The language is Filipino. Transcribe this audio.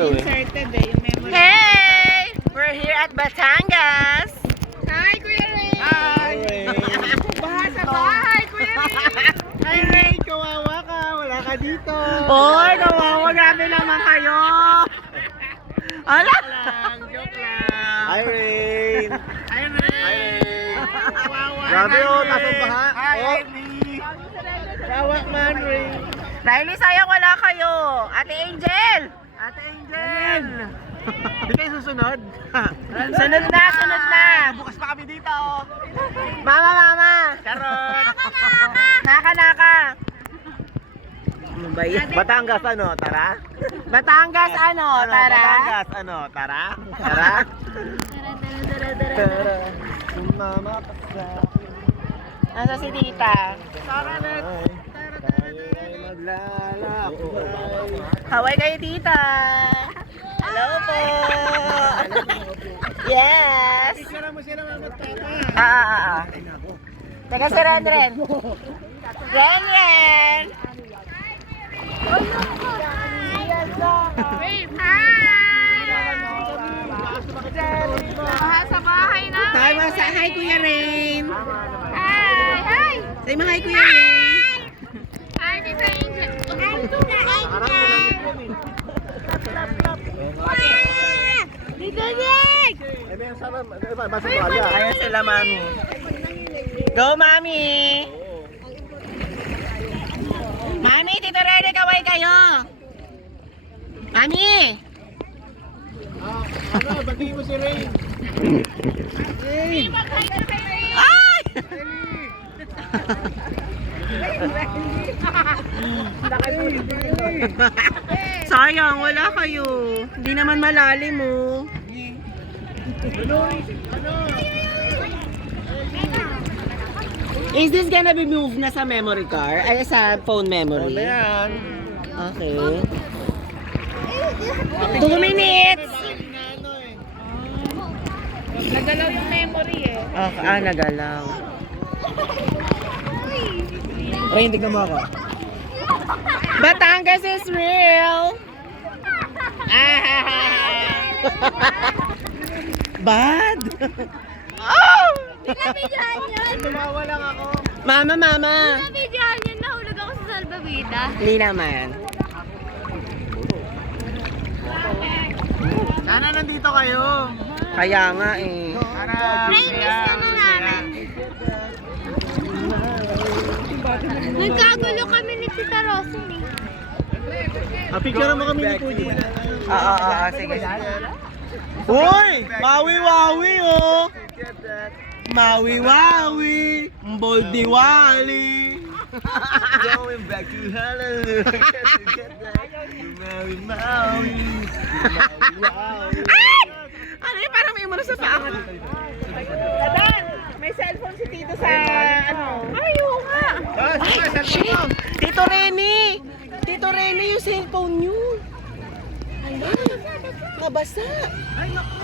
gawin? Inserted eh, yung memory. Hey! We're here at Batangas. Hi, Kuya Ray! Hi! Baha sa bahay, Kuya Ray! Hi, Ray! Kawawa ka! Wala ka dito! Oy, kawawa, grabe naman kayo. Ala! Joke lang! Hi, Ray! Hi, Ray! Kawawa. Grabe oh, tasang baha! Hi, Oh. Riley! Kawak man, Ray! Riley, sayang wala kayo. Ate Angel! Ate Angel! Di kayo susunod? Sunod na, sunod na. Bukas pa kami dito! Mama, mama. Charot! Naka. Ano ba yan? Batangas ano, tara? Batangas ano, tara? Batangas ano, tara? Tara? Tara. Sumama ka sa Nasa si tita. Tara net! Tayo'y maglalakbay. Kaway kayo tita. Hello po. Yes. Picture mo sila mga magtata. Teka si Renren. Renren. Babe, hi! Baha sa bahay na. Hi, masa. Hi, Kuya Rain. Hi! Hi! Say mga hi, Kuya Rain. Hi, Tita Angel. Tita Nick! Eh, may sarap. Basta ko ala. Ayan sila, mami. Go, mami. Mami, Tito Rene, kaway kayo. Mami. Ano, batiin mo si Ray. Ray! Ay! Sayang, wala kayo. Hindi naman malalim mo. Is this gonna be moved na sa memory card? Ay, sa phone memory? Ano yan? Okay. 2 minutes! Nagalaw yung memory eh. Nagalaw. Ray, hindi mo ako. Batangas is real! Bad! Oh! Pinabidyohan yun! Tumawa lang ako. Mama! Pinabidyohan yun! Nahulog ako sa salbabida. Hindi naman. Sana nandito kayo. Kaya nga eh. Para Nainis ka na namin. Nagkagulo kami ni Tita Rosin eh. Picture mo kami ni Kuya. Sige. Uy! Mawi-wawi oh! Mawi-wawi! Boldiwali! Going back to hallelujah to get that Maui Maui Ay! Ano yun? Parang may umano sa paa ko. Dadan! May cellphone si Tito sa ano? Ayaw nga! Shit! Tito Rene! Tito Rene yung cellphone niyo! Nabasa! Ay naku!